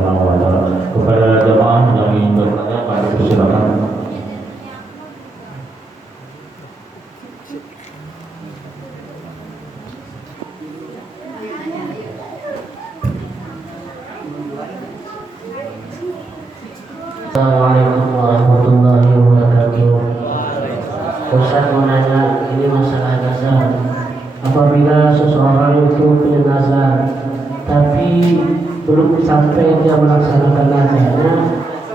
Subhanahu wa taala. Kepada jemaah yang ingin bertanya, kami persilakan. Assalamualaikum warahmatullahi wabarakatuh. Ustaz mau nanya, ini masalah nazar. Apabila seseorang itu punya nazar, tapi belum sampai dia melaksanakan nazarnya,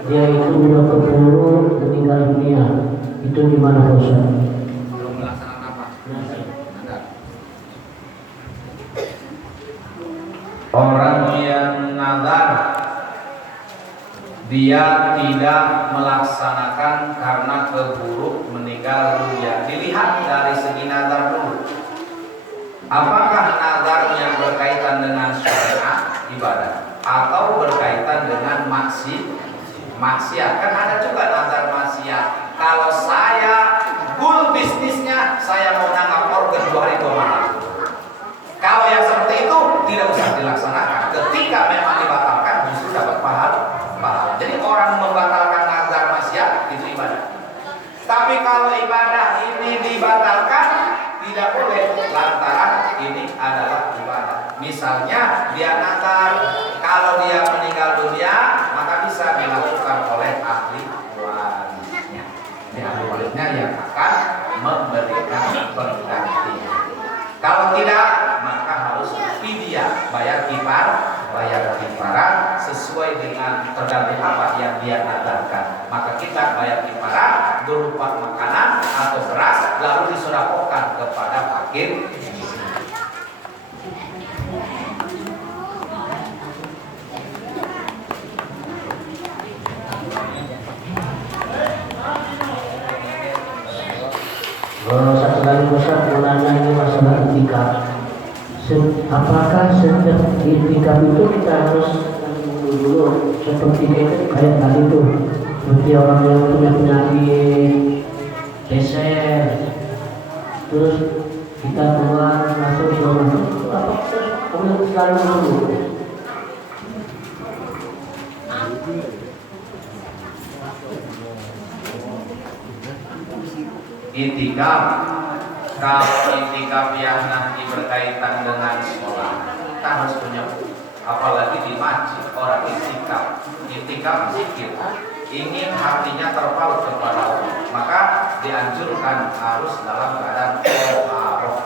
dia itu sudah keburu meninggal dunia, itu gimana Ustaz? Belum melaksanakan apa? Orang yang nazar dia tidak melaksanakan karena keburu meninggal dunia. Dilihat dari segi nazar dulu. Apakah nazarnya berkaitan dengan syariat ibadah atau berkaitan dengan maksiat? Kan ada juga nazar maksiat. Kalau saya goal bisnisnya saya mau nanggap organ 2 hari 2 malam. Kalau yang seperti itu tidak usah dilaksanakan. Ketika memang dibatalkan justru dapat pahala. Jadi orang membatalkan nazar maksiat itu ibadah. Tapi kalau ibadah ini dibatalkan tidak boleh lantaran ini adalah ibadah. Misalnya dia nazar kalau dia meninggal dunia maka bisa dilakukan oleh ahli warisnya. Ahli warisnya yang akan memberikan pengganti. Kalau tidak maka harus fidyah, bayar kifarah sesuai dengan tergantung apa yang dia nadarkan. Maka kita bayar kifarah berupa makanan atau beras lalu disedekahkan kepada fakir. Satu kali Ustaz mau nanya, ini masalah itikaf. Apakah setiap itikaf itu kita harus dulu seperti kayak tadi tuh, seperti orang yang punya penyakit TBC, terus kita keluar masuk apa terus kemudian selalu dulu. Itikaf, kalau itikaf yang nanti berkaitan dengan sekolah, kita harus punya, apalagi di masjid orang itikaf zikir, ingin hatinya terpaut kepada Allah, maka dianjurkan harus dalam keadaan toharoh,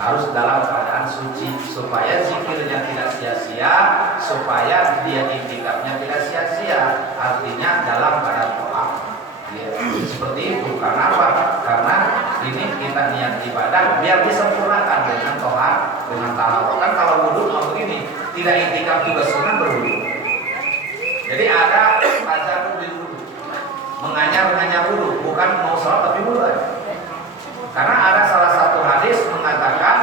harus dalam keadaan suci supaya zikirnya tidak sia-sia, supaya dia itikafnya tidak sia-sia, artinya dalam keadaan toharoh. Ya, seperti itu. Karena apa? Karena ini kita niat ibadah biar disempurnakan dengan tohar, dengan taharah. Kan kalau wudhu mau begini, tidak itikaf juga sunnah berwudhu. Jadi ada tajam di wudhu, menganyar wudhu, bukan mau sholat tapi wudhu aja. Karena ada salah satu hadis mengatakan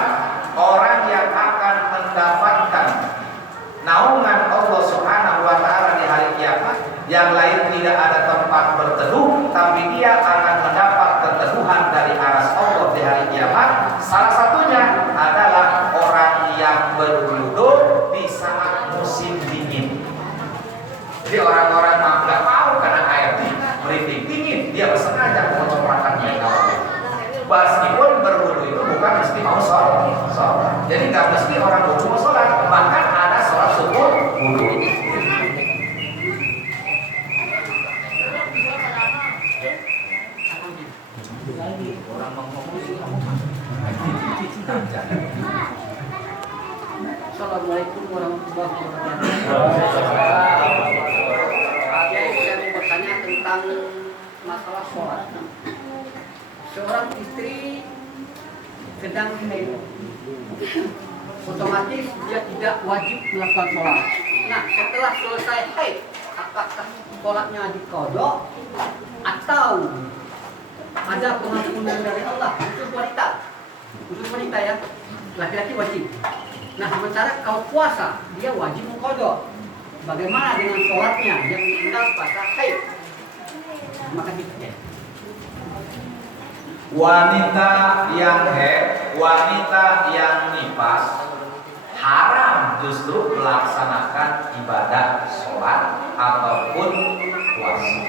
orang yang akan mendapatkan naungan Allah Subhanahu wa taala di hari kiamat, yang lain tidak ada tempat berteduh, tapi dia akan mendapat keteduhan dari aras Allah di hari kiamat. Salah satunya adalah orang yang berwudu di saat musim dingin. Jadi orang-orang yang nggak mau karena air meriting dingin, dia bersengaja mencoprakannya kalau meskipun berwudu itu bukan mesti mau sholat. Jadi nggak mesti orang wudu mau sholat, bahkan ada sholat subuh wudu. Assalamualaikum warahmatullahi wabarakatuh. Saya mau bertanya tentang masalah sholat. Seorang istri sedang haid, otomatis dia tidak wajib melakukan sholat. Nah, setelah selesai haid, apakah sholatnya diqadha atau ada pengampunan dari Allah khusus wanita ya, laki-laki wajib. Nah, sementara kalau puasa dia wajib mengqadha. Bagaimana dengan sholatnya yang meninggal pas haid? Maka ya. Wanita yang haid, wanita yang nifas haram justru melaksanakan ibadah sholat ataupun puasa.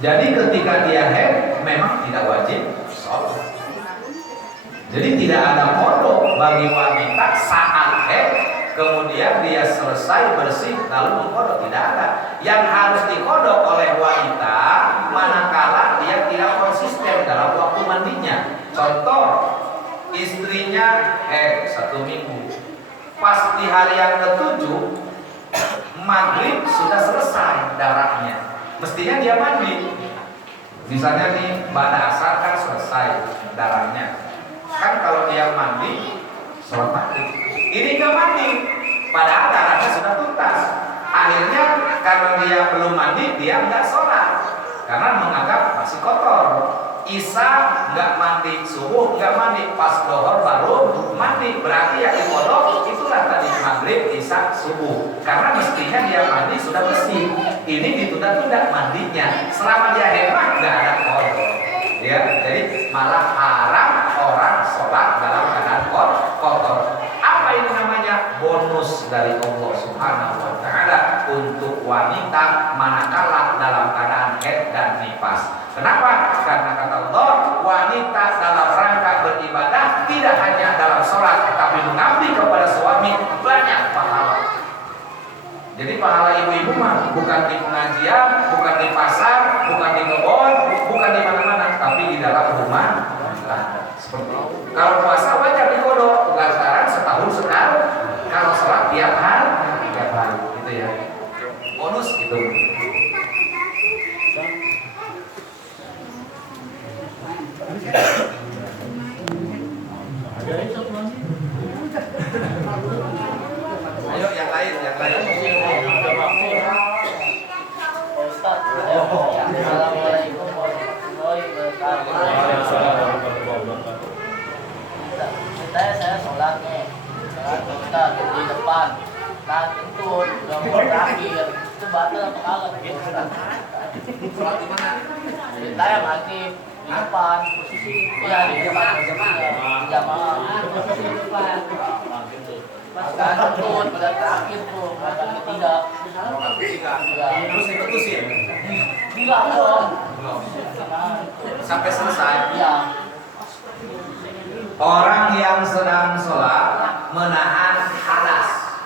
Jadi ketika dia haid memang tidak wajib sholat. Jadi tidak ada kodok bagi wanita saat haid kemudian dia selesai bersih lalu mengkodok, tidak ada. Yang harus dikodok oleh wanita manakala dia tidak konsisten dalam waktu mandinya. Contoh, istrinya 1 minggu, pas di hari yang ke-7 maghrib sudah selesai darahnya, mestinya dia mandi. Misalnya nih pada asar kan selesai darahnya, kan kalau dia mandi sholat maghrib, ini gak mandi padahal darahnya sudah tuntas. Akhirnya karena dia belum mandi dia nggak sholat karena menganggap masih kotor. Isya nggak mandi, subuh nggak mandi, pas dohor baru mandi, berarti yang dikodok itulah tadi maghrib, isya, subuh. Karena mestinya dia mandi sudah bersih, ini ditunda-tunda mandinya. Selama dia hemat nggak ada kodok, ya. Jadi malah haram orang sholat dalam keadaan kotor. Apa ini namanya? Bonus dari Allah Subhanahu wa Ta'ala untuk wanita manakala dalam keadaan haid dan nifas. Kenapa? Karena kata Allah, wanita dalam rangka beribadah tidak hanya dalam sholat, tapi mengabdi kepada suami banyak pahala. Jadi pahala ibu-ibu mah bukan di pengajian, bukan di pasar, bukan di kebun, bukan di mana-mana, tapi di dalam rumah. Seperti itu. Kalau puasa wajar dikodok, lantaran setahun sekali. Kalau sholat tiap hari, gitu ya. Bonus gitu. Ayo yang lain. Assalamualaikum warahmatullahi wabarakatuh. Saya sholat nih, sholat di depan. Nah kentut, udah mau terakhir, itu batal apa kagak? Sholat di mana? Saya maghrib di depan, posisi iya di depan jamaah, posisi di depan. Nah kentut, pada terakhir tuh, pada ketiga. Terus diketusin? Gila dong. Sampai selesai? Iya. Orang yang sedang sholat menahan hadas,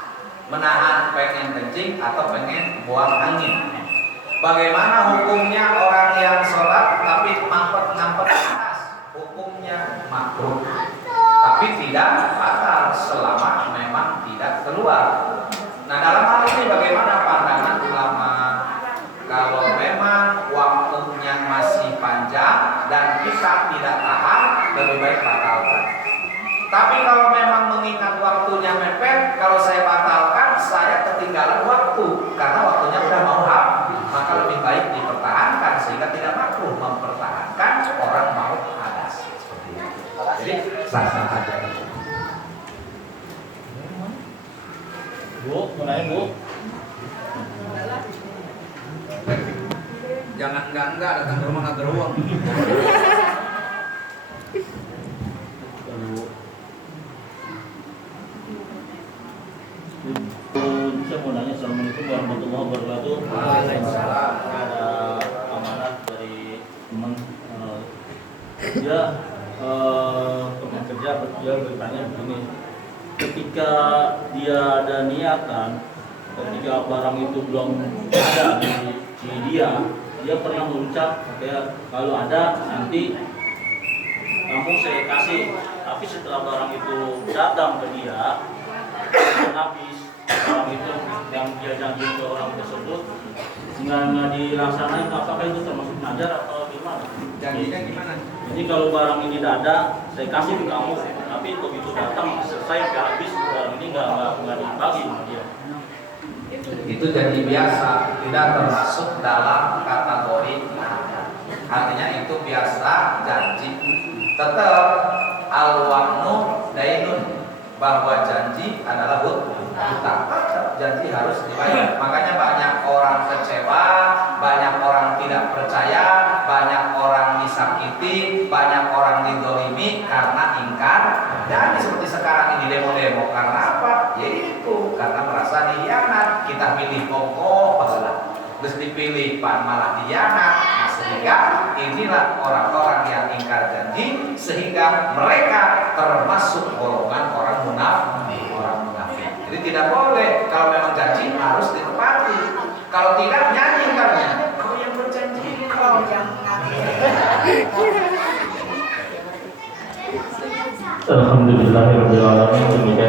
menahan pengen kencing atau pengen buang angin. Bagaimana hukumnya orang yang sholat tapi ngampet hadas? Hukumnya makruh, tapi tidak batal selama memang tidak keluar. Nah dalam hal ini bagaimana pandangan ulama? Kalau memang waktunya masih panjang dan kita tidak tahan, lebih baik batalkan. Tapi kalau memang mengingat waktunya mepet, kalau saya batalkan, saya ketinggalan waktu karena waktunya udah mau habis. Maka lebih baik dipertahankan sehingga tidak makruh mempertahankan orang mau hadas. Seperti itu. Jadi sah-sah aja. Bu, mau nanya Bu? Jangan enggak datang ke rumah nggak beruang. Saya mau nanya, Assalamualaikum warahmatullahi wabarakatuh. Waalaikumsalam. Ada amanah dari teman dia teman kerja dia bertanya begini, ketika dia ada niatan, ketika barang itu belum ada di dia pernah mengucap kayak kalau ada nanti kamu saya kasih, tapi setelah barang itu datang ke dia dan habis barang itu yang dia janji ke orang tersebut nggak dilaksanakan, apakah itu termasuk najar atau gimana? Janjinya gimana? Jadi kalau barang ini tidak ada, saya kasih ke kamu, tapi begitu datang selesai nggak habis barang ini nggak dibagi sama dia. Itu janji biasa, tidak termasuk dalam kategori najar. Artinya itu biasa janji. Tetap al-wa'nu dainun, bahwa janji adalah hutang. Janji harus dibayar. Makanya banyak orang kecewa, banyak orang tidak percaya, banyak orang disakiti, banyak orang didolimi karena ingkar. Dan seperti sekarang ini demo-demo pilih pokok pahala. Terus dipilih pan malah dianat. Nah, sehingga inilah orang-orang yang ingkar janji, sehingga mereka termasuk golongan orang munafik. Jadi tidak boleh, kalau memang janji harus ditepati. Kalau tidak, nyanyi ingkarnya. Kau yang berjanji, kau yang Alhamdulillahirabbil alamin.